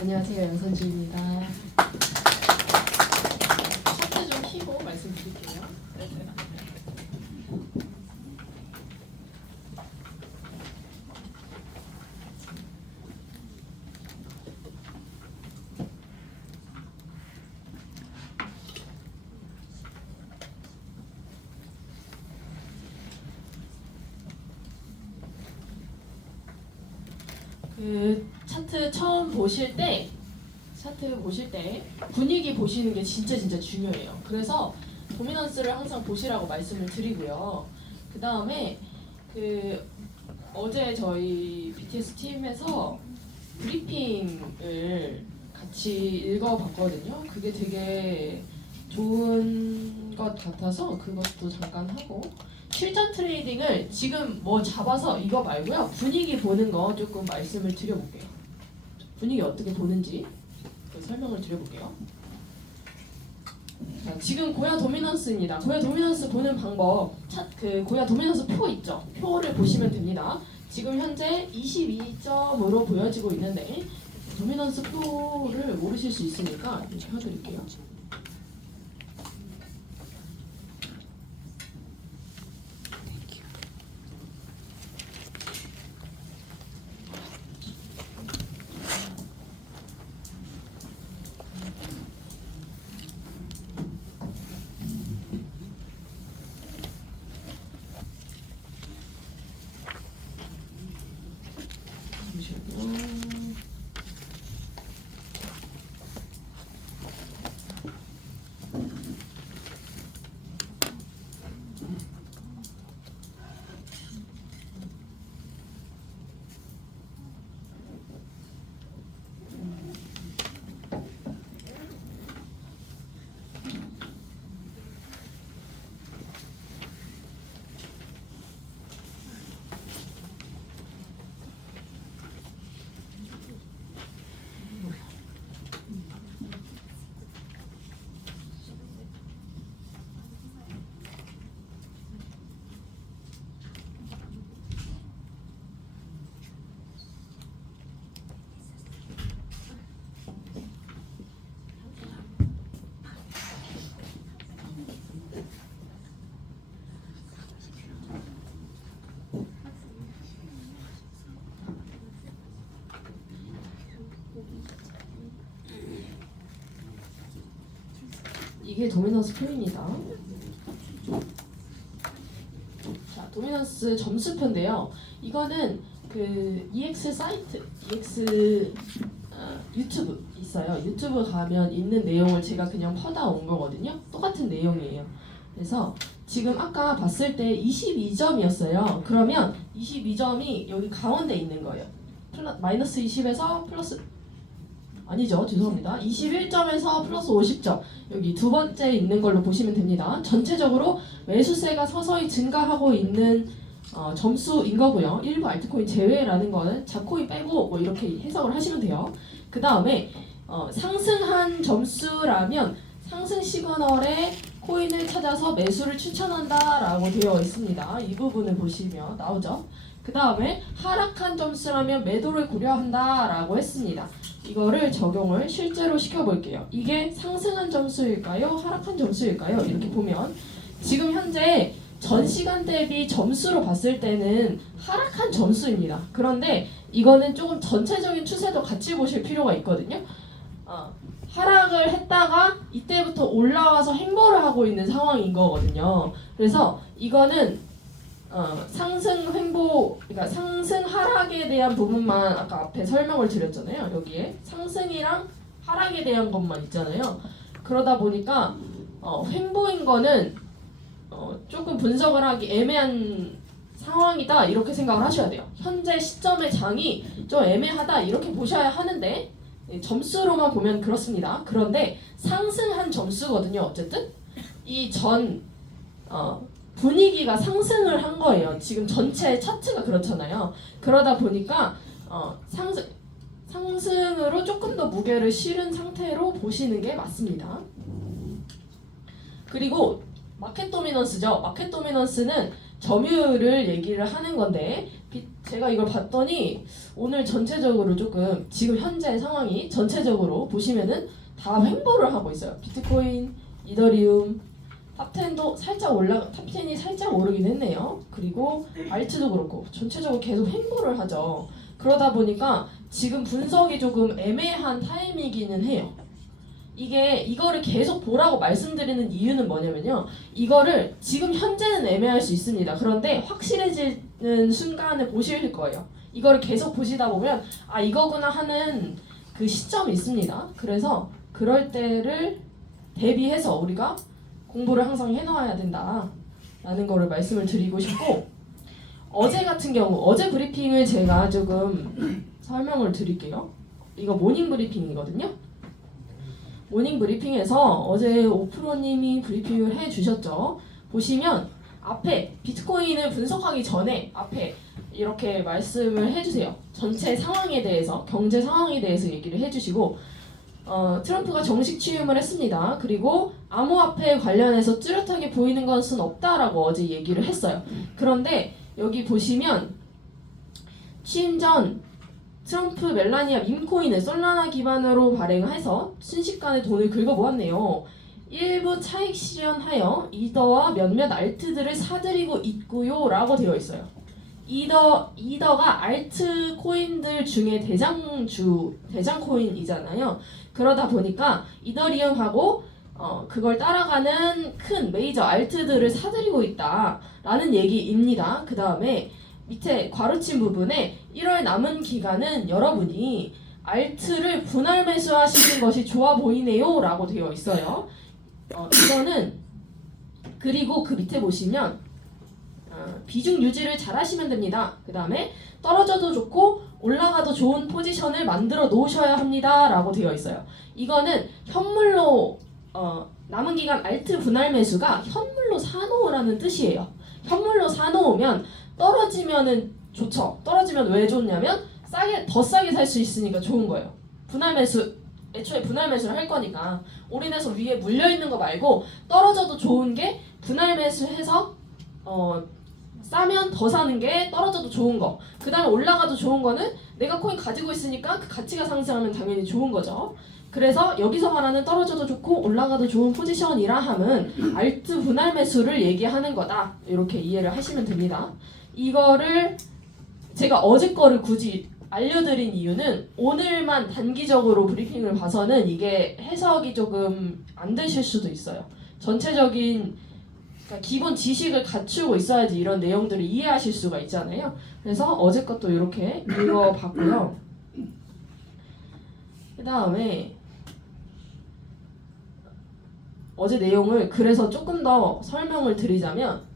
안녕하세요, 양선주입니다. 차트 좀 켜고 말씀드릴게요. 그 차트 처음 보실 때 분위기 보시는 게 진짜 중요해요. 그래서 도미넌스를 항상 보시라고 말씀을 드리고요. 그 다음에 어제 저희 BTS 팀에서 브리핑을 같이 읽어봤거든요. 그게 되게 좋은 것 같아서 그것도 잠깐 하고, 실전 트레이딩을 지금 뭐 잡아서 이거 말고요, 분위기 보는 거 조금 말씀을 드려볼게요. 분위기 어떻게 보는지 설명을 드려볼게요. 자, 지금 고야 도미넌스입니다. 고야 도미넌스 보는 방법, 고야 도미넌스 표 있죠? 표를 보시면 됩니다. 지금 현재 22점으로 보여지고 있는데, 도미넌스 표를 모르실 수 있으니까 펴드릴게요. 이게 도미넌스 표입니다. 자, 도미넌스 점수표인데요. 이거는 EX 사이트, 유튜브 있어요. 유튜브 가면 있는 내용을 제가 그냥 퍼다 온 거거든요. 똑같은 내용이에요. 그래서 지금 아까 봤을 때 22점이었어요. 그러면 22점이 여기 가운데 있는 거예요. 마이너스 20에서 플러스, 아니죠, 죄송합니다. 21점에서 플러스 50점, 여기 두 번째 있는 걸로 보시면 됩니다. 전체적으로 매수세가 서서히 증가하고 있는 점수인 거고요. 일부 알트코인 제외라는 거는 잡코인 빼고 뭐 이렇게 해석을 하시면 돼요. 그 다음에 상승한 점수라면 상승 시그널에 코인을 찾아서 매수를 추천한다라고 되어 있습니다. 이 부분을 보시면 나오죠. 그 다음에 하락한 점수라면 매도를 고려한다라고 했습니다. 이거를 적용을 실제로 시켜볼게요. 이게 상승한 점수일까요? 하락한 점수일까요? 이렇게 보면 지금 현재 전 시간 대비 점수로 봤을 때는 하락한 점수입니다. 그런데 이거는 조금 전체적인 추세도 같이 보실 필요가 있거든요. 하락을 했다가 이때부터 올라와서 횡보를 하고 있는 상황인 거거든요. 그래서 이거는 상승 횡보, 그러니까 상승 하락에 대한 부분만 아까 앞에 설명을 드렸잖아요. 여기에 상승이랑 하락에 대한 것만 있잖아요. 그러다 보니까 횡보인 거는 조금 분석을 하기 애매한 상황이다, 이렇게 생각을 하셔야 돼요. 현재 시점의 장이 좀 애매하다, 이렇게 보셔야 하는데 점수로만 보면 그렇습니다. 그런데 상승한 점수거든요. 어쨌든 이 전 분위기가 상승을 한 거예요. 지금 전체 차트가 그렇잖아요. 그러다 보니까 상승으로 조금 더 무게를 실은 상태로 보시는 게 맞습니다. 그리고 마켓 도미넌스죠. 마켓 도미넌스는 점유율을 얘기를 하는 건데, 제가 이걸 봤더니 오늘 전체적으로 조금 지금 현재 상황이 전체적으로 보시면은 다 횡보를 하고 있어요. 비트코인, 이더리움, 탑10도 살짝 탑10이 살짝 오르긴 했네요. 그리고 알트도 그렇고 전체적으로 계속 횡보를 하죠. 그러다 보니까 지금 분석이 조금 애매한 타이밍이기는 해요. 이거를 계속 보라고 말씀드리는 이유는 뭐냐면요. 이거를 지금 현재는 애매할 수 있습니다. 그런데 확실해지는 순간을 보실 거예요. 이거를 계속 보시다 보면 아 이거구나 하는 그 시점이 있습니다. 그래서 그럴 때를 대비해서 우리가 공부를 항상 해놓아야 된다라는 거를 말씀을 드리고 싶고 어제 같은 경우 어제 브리핑을 제가 조금 설명을 드릴게요. 이거 모닝 브리핑이거든요. 모닝 브리핑에서 어제 오프로님이 브리핑을 해주셨죠. 보시면 앞에 비트코인을 분석하기 전에 앞에 이렇게 말씀을 해주세요. 전체 상황에 대해서 경제 상황에 대해서 얘기를 해주시고 트럼프가 정식 취임을 했습니다. 그리고 암호화폐 관련해서 뚜렷하게 보이는 것은 없다라고 어제 얘기를 했어요. 그런데 여기 보시면 취임 전 트럼프 멜라니아 밈코인을 솔라나 기반으로 발행해서 순식간에 돈을 긁어 모았네요. 일부 차익 실현하여 이더와 몇몇 알트들을 사들이고 있고요 라고 되어 있어요. 이더가 알트 코인들 중에 대장 코인이잖아요. 그러다 보니까 이더리움하고 그걸 따라가는 큰 메이저 알트들을 사들이고 있다라는 얘기입니다. 그 다음에 밑에 괄호친 부분에 1월 남은 기간은 여러분이 알트를 분할 매수하시는 것이 좋아 보이네요 라고 되어 있어요. 이거는 그리고 그 밑에 보시면 비중 유지를 잘 하시면 됩니다. 그 다음에 떨어져도 좋고 올라가도 좋은 포지션을 만들어 놓으셔야 합니다 라고 되어 있어요. 이거는 현물로 남은 기간 알트 분할 매수가 현물로 사놓으라는 뜻이에요. 현물로 사놓으면 떨어지면은 좋죠. 떨어지면 왜 좋냐면 더 싸게 살 수 있으니까 좋은 거예요. 분할 매수 애초에 분할 매수를 할 거니까 올인해서 위에 물려 있는 거 말고 떨어져도 좋은 게 분할 매수해서 싸면 더 사는 게 떨어져도 좋은 거. 그 다음에 올라가도 좋은 거는 내가 코인 가지고 있으니까 그 가치가 상승하면 당연히 좋은 거죠. 그래서 여기서 말하는 떨어져도 좋고 올라가도 좋은 포지션이라 함은 알트 분할 매수를 얘기하는 거다. 이렇게 이해를 하시면 됩니다. 이거를 제가 어제 거를 굳이 알려드린 이유는 오늘만 단기적으로 브리핑을 봐서는 이게 해석이 조금 안 되실 수도 있어요. 전체적인 그러니까 기본 지식을 갖추고 있어야지 이런 내용들을 이해하실 수가 있잖아요. 그래서 어제 것도 이렇게 읽어봤고요. 그 다음에 어제 내용을 그래서 조금 더 설명을 드리자면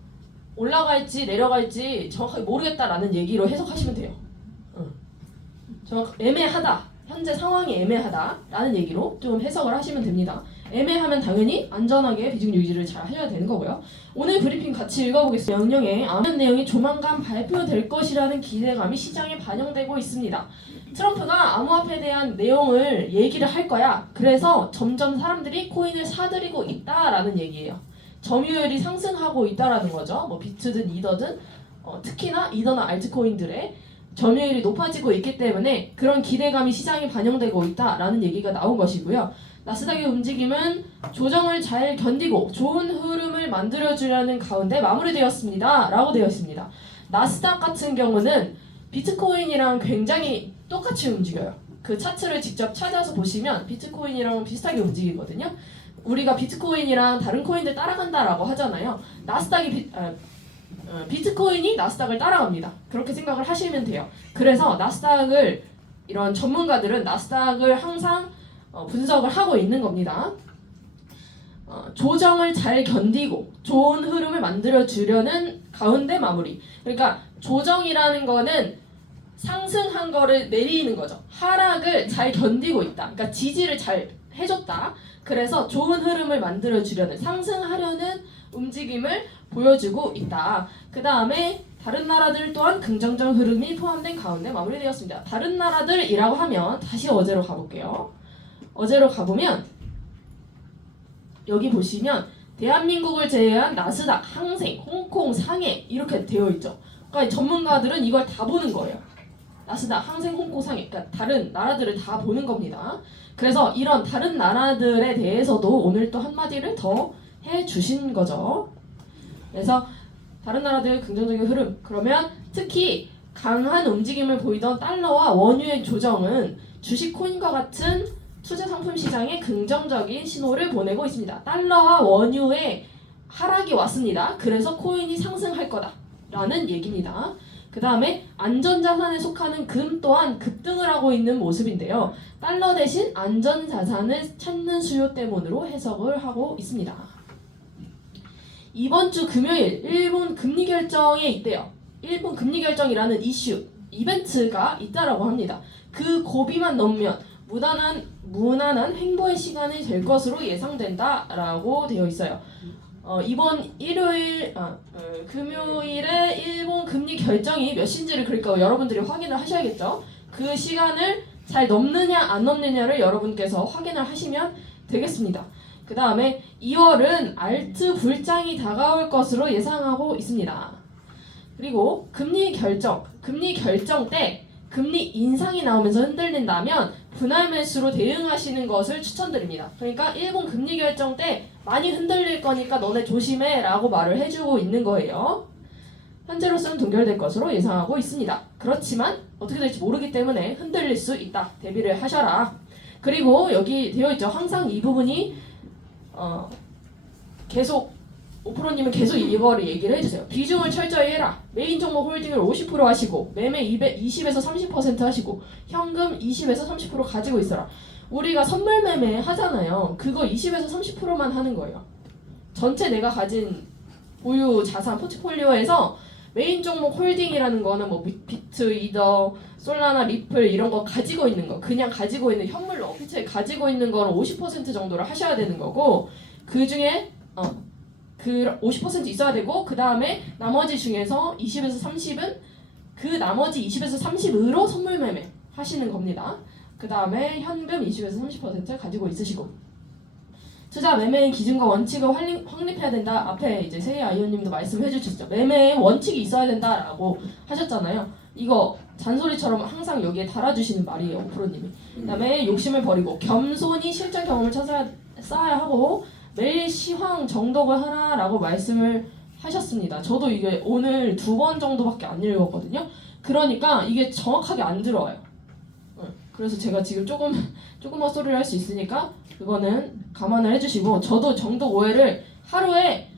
올라갈지 내려갈지 정확하게 모르겠다라는 얘기로 해석하시면 돼요. 애매하다. 현재 상황이 애매하다라는 얘기로 좀 해석을 하시면 됩니다. 애매하면 당연히 안전하게 비중 유지를 잘 하셔야 되는 거고요. 오늘 브리핑 같이 읽어보겠습니다. 명령에 암연 내용이 조만간 발표될 것이라는 기대감이 시장에 반영되고 있습니다. 트럼프가 암호화폐에 대한 내용을 얘기를 할 거야. 그래서 점점 사람들이 코인을 사들이고 있다라는 얘기예요. 점유율이 상승하고 있다라는 거죠. 뭐 비트든 이더든 특히나 이더나 알트코인들의 점유율이 높아지고 있기 때문에 그런 기대감이 시장에 반영되고 있다라는 얘기가 나온 것이고요. 나스닥의 움직임은 조정을 잘 견디고 좋은 흐름을 만들어주려는 가운데 마무리되었습니다. 라고 되어 있습니다. 나스닥 같은 경우는 비트코인이랑 굉장히 똑같이 움직여요. 그 차트를 직접 찾아서 보시면 비트코인이랑 비슷하게 움직이거든요. 우리가 비트코인이랑 다른 코인들 따라간다라고 하잖아요. 나스닥이 비트코인이 나스닥을 따라갑니다. 그렇게 생각을 하시면 돼요. 그래서 나스닥을 이런 전문가들은 나스닥을 항상 분석을 하고 있는 겁니다. 조정을 잘 견디고 좋은 흐름을 만들어 주려는 가운데 마무리. 그러니까 조정이라는 거는 상승한 거를 내리는 거죠. 하락을 잘 견디고 있다. 그러니까 지지를 잘 해줬다. 그래서 좋은 흐름을 만들어 주려는 상승하려는 움직임을 보여주고 있다. 그 다음에 다른 나라들 또한 긍정적 흐름이 포함된 가운데 마무리되었습니다. 다른 나라들이라고 하면 다시 어제로 가볼게요. 어제로 가보면 여기 보시면 대한민국을 제외한 나스닥, 항생, 홍콩, 상해 이렇게 되어 있죠. 그러니까 전문가들은 이걸 다 보는 거예요. 나스닥, 항생, 홍콩 상해, 그러니까 다른 나라들을 다 보는 겁니다. 그래서 이런 다른 나라들에 대해서도 오늘 또 한마디를 더 해주신 거죠. 그래서 다른 나라들 긍정적인 흐름, 그러면 특히 강한 움직임을 보이던 달러와 원유의 조정은 주식 코인과 같은 투자 상품 시장에 긍정적인 신호를 보내고 있습니다. 달러와 원유의 하락이 왔습니다. 그래서 코인이 상승할 거다라는 얘기입니다. 그 다음에 안전자산에 속하는 금 또한 급등을 하고 있는 모습인데요. 달러 대신 안전자산을 찾는 수요 때문으로 해석을 하고 있습니다. 이번 주 금요일 일본 금리 결정에 있대요. 일본 금리 결정이라는 이슈, 이벤트가 있다라고 합니다. 그 고비만 넘으면 무난한 횡보의 시간이 될 것으로 예상된다라고 되어 있어요. 이번 금요일에 일본 금리 결정이 몇 시인지를 그러니까 여러분들이 확인을 하셔야겠죠. 그 시간을 잘 넘느냐 안 넘느냐를 여러분께서 확인을 하시면 되겠습니다. 그 다음에 2월은 알트 불장이 다가올 것으로 예상하고 있습니다. 그리고 금리 결정 때 금리 인상이 나오면서 흔들린다면 분할 매수로 대응하시는 것을 추천드립니다. 그러니까 일본 금리 결정 때 많이 흔들릴 거니까 너네 조심해 라고 말을 해주고 있는 거예요. 현재로서는 동결될 것으로 예상하고 있습니다. 그렇지만 어떻게 될지 모르기 때문에 흔들릴 수 있다. 대비를 하셔라. 그리고 여기 되어 있죠. 항상 이 부분이 계속 오프로님은 계속 이거를 얘기를 해주세요. 비중을 철저히 해라. 메인 종목 홀딩을 50% 하시고 매매 20에서 30% 하시고 현금 20에서 30% 가지고 있어라. 우리가 선물 매매 하잖아요. 그거 20에서 30%만 하는 거예요. 전체 내가 가진 보유 자산 포트폴리오에서 메인 종목 홀딩이라는 거는 뭐 비트, 이더, 솔라나, 리플 이런 거 가지고 있는 거 그냥 가지고 있는 현물로 어피츠에 가지고 있는 거는 50% 정도를 하셔야 되는 거고 그 중에 그 50% 있어야 되고 그 다음에 나머지 중에서 20에서 30은 그 나머지 20에서 30으로 선물 매매 하시는 겁니다. 그 다음에 현금 20에서 30% 가지고 있으시고 투자 매매의 기준과 원칙을 확립해야 된다. 앞에 이제 세희 아이오님도 말씀해 주셨죠. 매매의 원칙이 있어야 된다라고 하셨잖아요. 이거 잔소리처럼 항상 여기에 달아주시는 말이에요. 오프로님이. 그 다음에 욕심을 버리고 겸손히 실전 경험을 쌓아야 하고 매일 시황 정독을 하라라고 말씀을 하셨습니다. 저도 이게 오늘 2번 정도밖에 안 읽었거든요. 그러니까 이게 정확하게 안 들어와요. 그래서 제가 지금 조금 헛소리를 할 수 있으니까 그거는 감안을 해주시고 저도 정독 오해를 하루에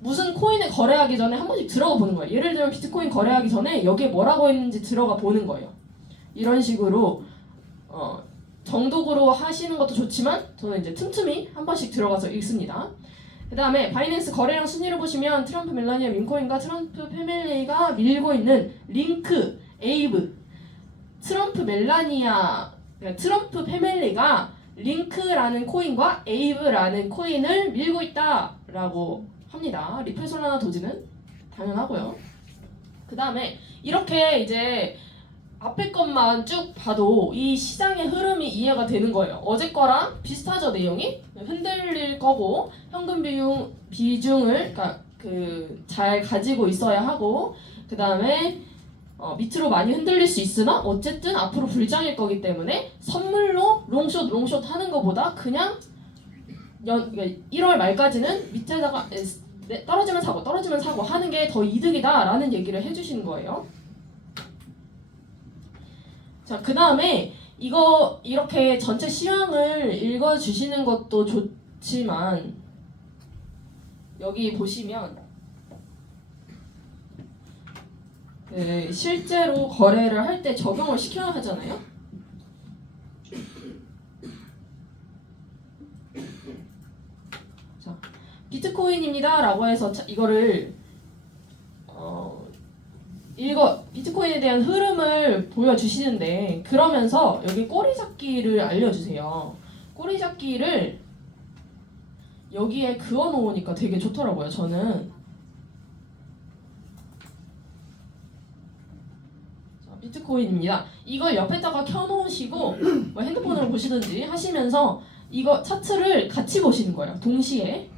무슨 코인을 거래하기 전에 한 번씩 들어가 보는 거예요. 예를 들면 비트코인 거래하기 전에 여기에 뭐라고 했는지 들어가 보는 거예요. 이런 식으로 정독으로 하시는 것도 좋지만 저는 이제 틈틈이 한 번씩 들어가서 읽습니다. 그 다음에 바이낸스 거래량 순위를 보시면 트럼프 멜라니아 민코인과 트럼프 패밀리가 밀고 있는 링크, 에이브 트럼프 멜라니아 그러니까 트럼프 패밀리가 링크라는 코인과 에이브라는 코인을 밀고 있다라고 합니다. 리플, 솔라나, 도지는 당연하고요. 그 다음에 이렇게 이제 앞에 것만 쭉 봐도 이 시장의 흐름이 이해가 되는 거예요. 어제 거랑 비슷하죠, 내용이? 흔들릴 거고 현금 비중을 그러니까 잘 가지고 있어야 하고 그 다음에 밑으로 많이 흔들릴 수 있으나 어쨌든 앞으로 불장일 거기 때문에 선물로 롱숏 하는 것보다 그냥 1월 말까지는 밑에다가 떨어지면 사고 하는 게 더 이득이다라는 얘기를 해주시는 거예요. 자, 그 다음에 이거 이렇게 전체 시황을 읽어주시는 것도 좋지만 여기 보시면 실제로 거래를 할 때 적용을 시켜야 하잖아요. 자, 비트코인입니다 라고 해서 이거를 비트코인에 대한 흐름을 보여주시는데 그러면서 여기 꼬리잡기를 알려주세요. 꼬리잡기를 여기에 그어놓으니까 되게 좋더라고요. 저는 비트코인입니다. 이걸 옆에다가 켜놓으시고 뭐 핸드폰으로 보시든지 하시면서 이거 차트를 같이 보시는 거예요. 동시에.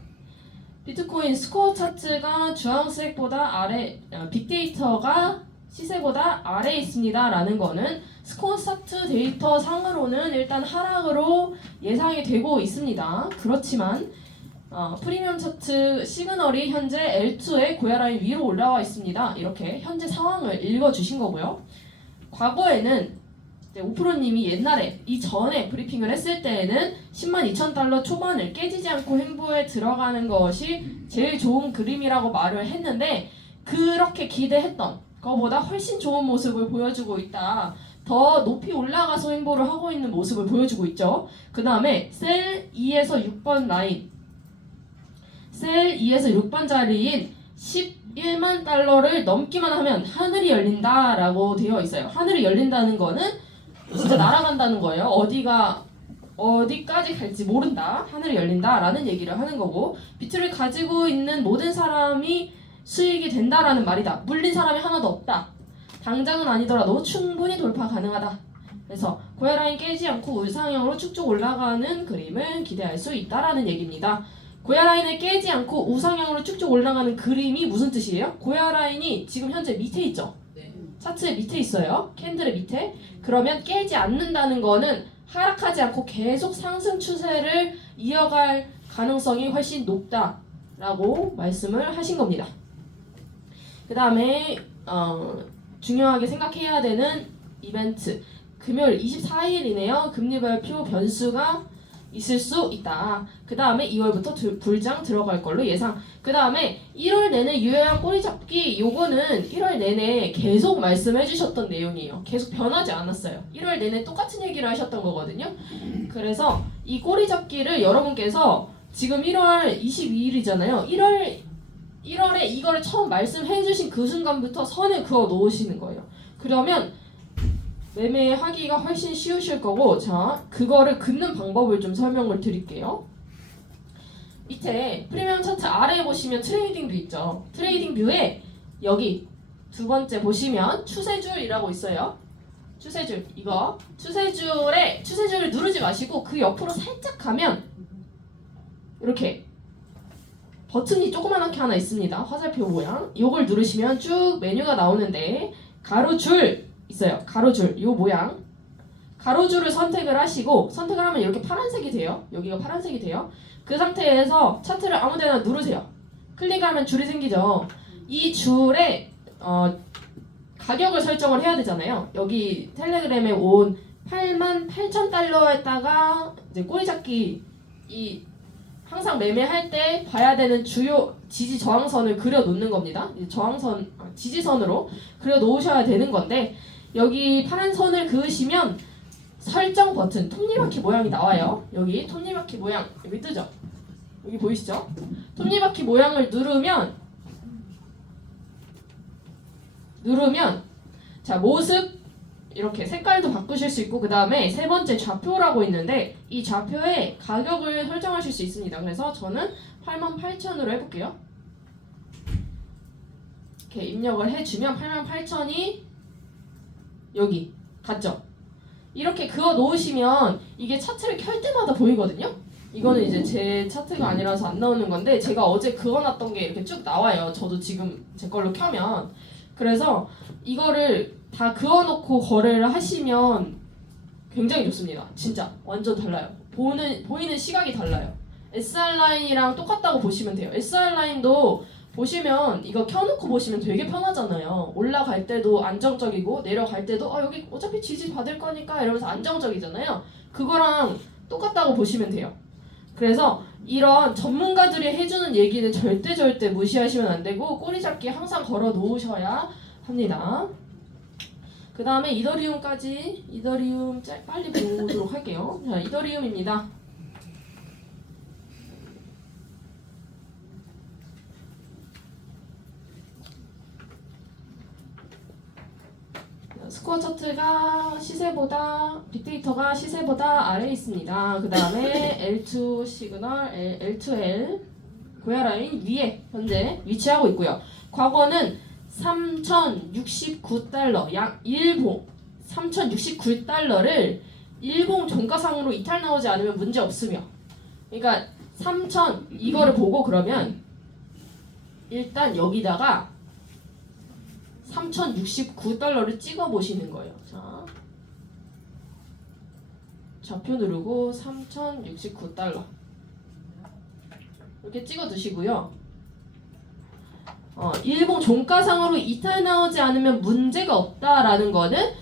비트코인 스코어 차트가 주황색보다 아래, 빅데이터가 시세보다 아래에 있습니다 라는 거는 스코어 차트 데이터 상으로는 일단 하락으로 예상이 되고 있습니다. 그렇지만 프리미엄 차트 시그널이 현재 L2의 고야라인 위로 올라와 있습니다. 이렇게 현재 상황을 읽어주신 거고요. 과거에는 오프로님이 옛날에 이전에 브리핑을 했을 때에는 102,000달러 초반을 깨지지 않고 횡보에 들어가는 것이 제일 좋은 그림이라고 말을 했는데 그렇게 기대했던 거보다 훨씬 좋은 모습을 보여주고 있다. 더 높이 올라가서 횡보를 하고 있는 모습을 보여주고 있죠. 그 다음에 셀 2에서 6번 라인, 셀 2에서 6번 자리인 11만 달러를 넘기만 하면 하늘이 열린다라고 되어 있어요. 하늘이 열린다는 거는 진짜 날아간다는 거예요. 어디까지 갈지 모른다. 하늘이 열린다라는 얘기를 하는 거고, 비트를 가지고 있는 모든 사람이 수익이 된다라는 말이다. 물린 사람이 하나도 없다. 당장은 아니더라도 충분히 돌파 가능하다. 그래서 고야라인 깨지 않고 우상향으로 쭉쭉 올라가는 그림을 기대할 수 있다라는 얘기입니다. 고야라인을 깨지 않고 우상향으로 쭉쭉 올라가는 그림이 무슨 뜻이에요? 고야라인이 지금 현재 밑에 있죠? 차트의 밑에 있어요. 캔들의 밑에. 그러면 깨지 않는다는 거는 하락하지 않고 계속 상승 추세를 이어갈 가능성이 훨씬 높다라고 말씀을 하신 겁니다. 그 다음에 중요하게 생각해야 되는 이벤트. 금요일 24일이네요. 금리 발표 변수가 있을 수 있다. 그 다음에 2월부터 불장 들어갈 걸로 예상. 그 다음에 1월 내내 유효한 꼬리잡기, 요거는 1월 내내 계속 말씀해 주셨던 내용이에요. 계속 변하지 않았어요. 1월 내내 똑같은 얘기를 하셨던 거거든요. 그래서 이 꼬리잡기를 여러분께서 지금 1월 22일이잖아요. 1월에 이거를 처음 말씀해 주신 그 순간부터 선을 그어 놓으시는 거예요. 그러면 매매하기가 훨씬 쉬우실 거고, 자, 그거를 긋는 방법을 좀 설명을 드릴게요. 밑에 프리미엄 차트 아래에 보시면 트레이딩 뷰 있죠. 트레이딩 뷰에 여기 두 번째 보시면 추세줄이라고 있어요. 추세줄, 이거 추세줄을 누르지 마시고 그 옆으로 살짝 가면 이렇게 버튼이 조그맣게 하나 있습니다. 화살표 모양. 이걸 누르시면 쭉 메뉴가 나오는데 가로줄 있어요. 가로줄, 요 모양. 가로줄을 선택을 하시고, 선택을 하면 이렇게 파란색이 돼요. 여기가 파란색이 돼요. 그 상태에서 차트를 아무데나 누르세요. 클릭하면 줄이 생기죠. 이 줄에 가격을 설정을 해야 되잖아요. 여기 텔레그램에 온 88,000달러에다가 이제 꼬리잡기, 이 항상 매매할 때 봐야 되는 주요 지지 저항선을 그려 놓는 겁니다. 지지선으로 그려 놓으셔야 되는 건데, 여기 파란 선을 그으시면 설정 버튼, 톱니바퀴 모양이 나와요. 여기 톱니바퀴 모양, 여기 뜨죠? 여기 보이시죠? 톱니바퀴 모양을 누르면 자, 모습 이렇게 색깔도 바꾸실 수 있고, 그 다음에 세 번째 좌표라고 있는데 이 좌표에 가격을 설정하실 수 있습니다. 그래서 저는 88,000으로 해볼게요. 이렇게 입력을 해주면 88,000이 여기 갔죠? 이렇게 그어 놓으시면 이게 차트를 켤 때마다 보이거든요? 이거는 이제 제 차트가 아니라서 안 나오는 건데, 제가 어제 그어놨던 게 이렇게 쭉 나와요. 저도 지금 제 걸로 켜면. 그래서 이거를 다 그어놓고 거래를 하시면 굉장히 좋습니다. 진짜 완전 달라요. 보이는 시각이 달라요. SR라인이랑 똑같다고 보시면 돼요. SR라인도 보시면 이거 켜놓고 보시면 되게 편하잖아요. 올라갈 때도 안정적이고 내려갈 때도 여기 어차피 지지 받을 거니까 이러면서 안정적이잖아요. 그거랑 똑같다고 보시면 돼요. 그래서 이런 전문가들이 해주는 얘기는 절대 무시하시면 안 되고, 꼬리잡기 항상 걸어 놓으셔야 합니다. 그 다음에 이더리움 빨리 보도록 할게요. 자, 이더리움입니다. 스코어 차트가 빅데이터가 시세보다 아래에 있습니다. 그 다음에 L2 시그널, L2L 고야라인 위에 현재 위치하고 있고요. 과거는 3,069달러, 약 일봉 3,069달러를 일봉 종가상으로 이탈 나오지 않으면 문제 없으며, 그러니까 3,000 이거를 보고 그러면 일단 여기다가 3,069달러를 찍어 보시는 거예요. 자, 좌표 누르고 3,069달러 이렇게 찍어 두시고요. 일본 종가상으로 이탈 나오지 않으면 문제가 없다라는 거는,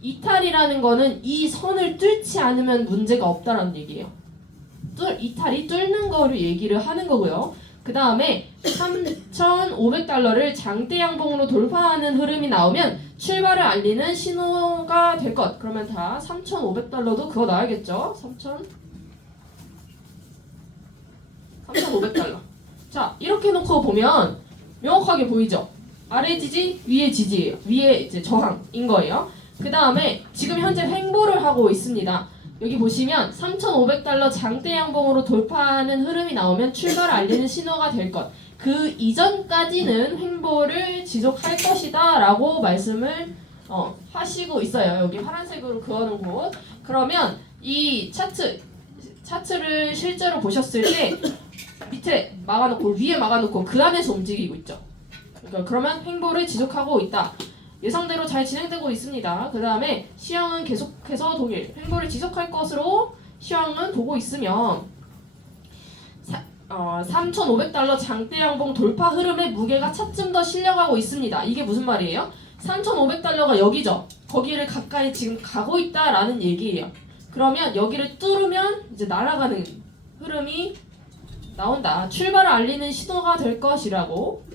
이탈이라는 거는 이 선을 뚫지 않으면 문제가 없다라는 얘기예요. 이탈이 뚫는 거를 얘기를 하는 거고요. 그 다음에 3,500달러를 장대 양봉으로 돌파하는 흐름이 나오면 출발을 알리는 신호가 될 것. 그러면 다 3,500달러도 그거 나와야겠죠? 3,500달러. 자, 이렇게 놓고 보면 명확하게 보이죠? 아래 지지, 위에 지지예요. 위에 이제 저항인 거예요. 그 다음에 지금 현재 횡보를 하고 있습니다. 여기 보시면 3,500달러 장대 양봉으로 돌파하는 흐름이 나오면 출발을 알리는 신호가 될 것. 그 이전까지는 횡보를 지속할 것이다 라고 말씀을 하시고 있어요. 여기 파란색으로 그어놓은 곳. 그러면 이 차트를 실제로 보셨을 때 밑에 막아놓고 위에 막아놓고 그 안에서 움직이고 있죠. 그러면 횡보를 지속하고 있다. 예상대로 잘 진행되고 있습니다. 그 다음에 시황은 계속해서 동일, 횡보를 지속할 것으로 시황은 보고 있으면 3,500달러 장대 양봉 돌파 흐름의 무게가 차츰 더 실려가고 있습니다. 이게 무슨 말이에요? 3,500달러가 여기죠. 거기를 가까이 지금 가고 있다라는 얘기예요. 그러면 여기를 뚫으면 이제 날아가는 흐름이 나온다. 출발을 알리는 신호가 될 것이라고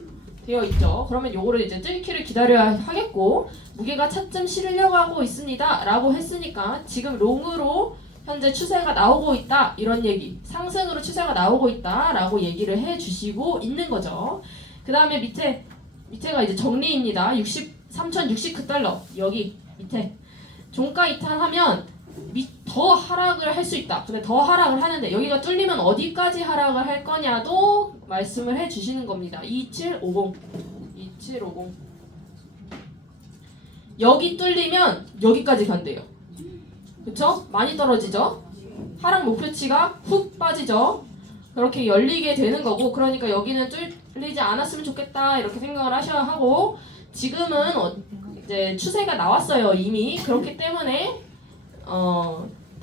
되어 있죠. 그러면 요거를 이제 뚫기를 기다려야 하겠고, 무게가 차츰 실려가고 있습니다 라고 했으니까 지금 롱으로 현재 추세가 나오고 있다 이런 얘기, 상승으로 추세가 나오고 있다 라고 얘기를 해주시고 있는 거죠. 그 다음에 밑에가 이제 정리입니다. 3,069달러 여기 밑에 종가 이탈하면 더 하락을 할 수 있다. 근데 더 하락을 하는데 여기가 뚫리면 어디까지 하락을 할 거냐도 말씀을 해주시는 겁니다. 2750 여기 뚫리면 여기까지 간대요. 그쵸? 많이 떨어지죠? 하락 목표치가 훅 빠지죠? 그렇게 열리게 되는 거고, 그러니까 여기는 뚫리지 않았으면 좋겠다 이렇게 생각을 하셔야 하고, 지금은 이제 추세가 나왔어요 이미. 그렇기 때문에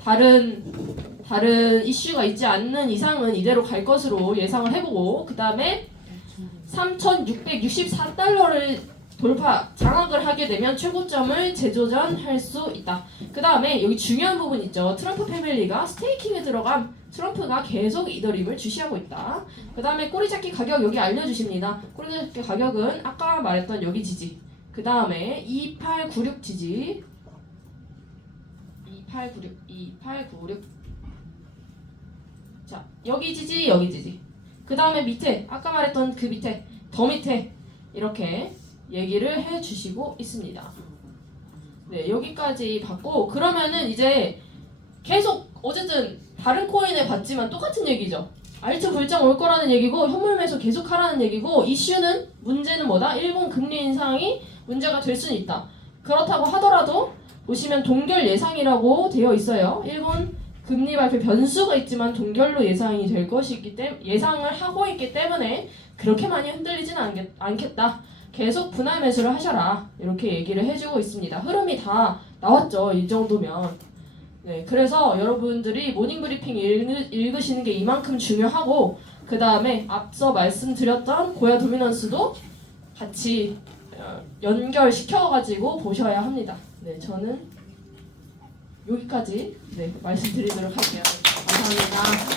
다른 이슈가 있지 않는 이상은 이대로 갈 것으로 예상을 해보고, 그 다음에 3,664달러를 장악을 하게 되면 최고점을 재도전할 수 있다. 그 다음에 여기 중요한 부분 있죠. 트럼프 패밀리가 스테이킹에 들어간 트럼프가 계속 이더림을 주시하고 있다. 그 다음에 꼬리잡기 가격 여기 알려주십니다. 꼬리잡기 가격은 아까 말했던 여기 지지, 그 다음에 2896 지지, 2896 자, 여기 지지, 여기 지지. 그 다음에 밑에 아까 말했던 그 밑에, 더 밑에 이렇게 얘기를 해주시고 있습니다. 네, 여기까지 봤고, 그러면은 이제 계속 어쨌든 다른 코인에 봤지만 똑같은 얘기죠. 알트 불장 올 거라는 얘기고, 현물 매수 계속 하라는 얘기고, 이슈는, 문제는 뭐다? 일본 금리 인상이 문제가 될 수는 있다. 그렇다고 하더라도 보시면 동결 예상이라고 되어 있어요. 일본 금리 발표 변수가 있지만 동결로 예상이 될 것이기 때문에, 예상을 하고 있기 때문에 그렇게 많이 흔들리지는 않겠다. 계속 분할 매수를 하셔라 이렇게 얘기를 해주고 있습니다. 흐름이 다 나왔죠. 이 정도면. 네, 그래서 여러분들이 모닝브리핑 읽으시는 게 이만큼 중요하고, 그 다음에 앞서 말씀드렸던 고야 도미넌스도 같이 연결시켜가지고 보셔야 합니다. 네, 저는 여기까지 말씀드리도록 할게요. 감사합니다.